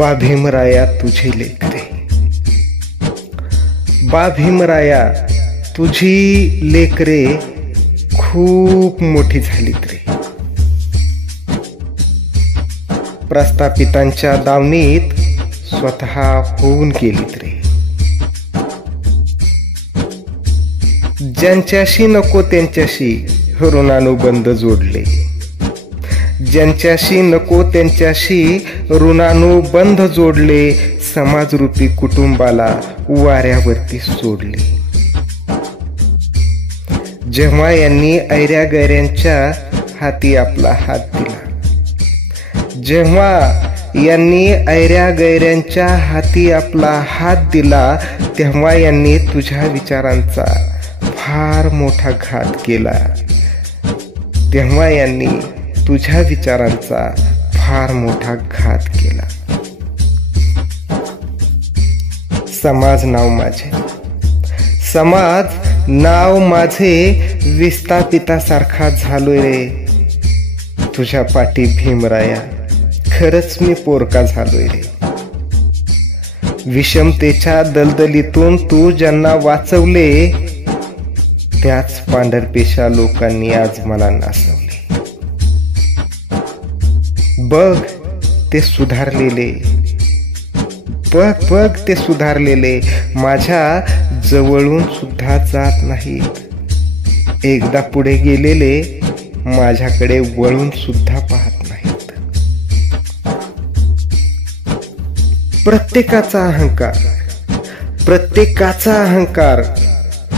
बा भीमराया तुझी लेकरे, बा भीमराया तुझी लेकरे खूप मोठी झालीत रे. प्रस्थापितांच्या दावणीत स्वतः होऊन गेलीत रे. ज्यांच्याशी नको त्यांच्याशी ऋणानुबंध जोडले, ज्यांच्याशी नको त्यांच्याशी ऋणानुबंध जोडले, समाजरूपी कुटुंबाला वाऱ्यावरती सोडले. जेव्हा यांनी ऐऱ्या गैऱ्यांच्या हाती आपला हात दिला, जेव्हा यांनी ऐऱ्या गैऱ्यांच्या हाती आपला हात दिला, तेव्हा यांनी तुझ्या विचारांचा फार मोठा घात केला. तेव्हा यांनी तुझ्या विचारांचा फार मोठा घात केला. समाज नाव माझे, समाज नाव माझे विस्थापितासारखा झालोय रे. तुझ्या पाठी भीमराया खरंच मी पोरका झालोय रे. विषमतेच्या दलदलीतून तू ज्यांना वाचवले, त्याच पांढरपेशा लोकांनी आज मला नासवले. बघ ते सुधारलेले, बघ बघ ते सुधारलेले माझ्या जवळून सुद्धा जात नाहीत. एकदा पुढे गेलेले माझ्याकडे वळून सुद्धा पाहत नाहीत. प्रत्येकाचा अहंकार, प्रत्येकाचा अहंकार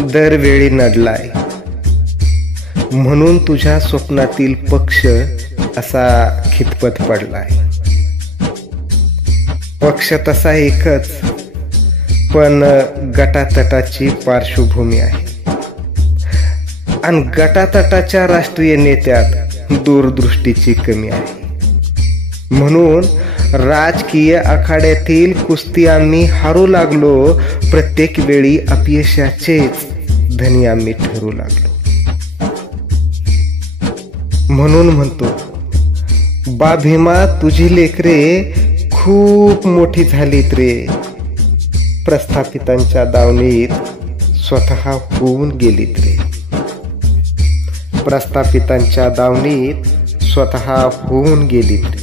दरवेळी नडलाय. म्हणून तुझ्या स्वप्नातील पक्ष असा खितपत पडलाय. पक्ष तसा एकच, पण गटातटाची पार्श्वभूमी आहे. आणि गटातटाच्या राष्ट्रीय नेत्यात दूरदृष्टीची कमी आहे. म्हणून राजकीय आखाड्यातील कुस्ती आम्ही हारू लागलो. प्रत्येक वेळी अपयशाचेच धनी आम्ही ठरू लागलो. म्हणून म्हणतो, बा भीमा तुझी लेकरे खूप मोठी झालीत रे. प्रस्थापितांच्या दावणीत स्वतः होऊन गेलीत रे. प्रस्थापितांच्या दावणीत स्वतः होऊन गेलीत रे.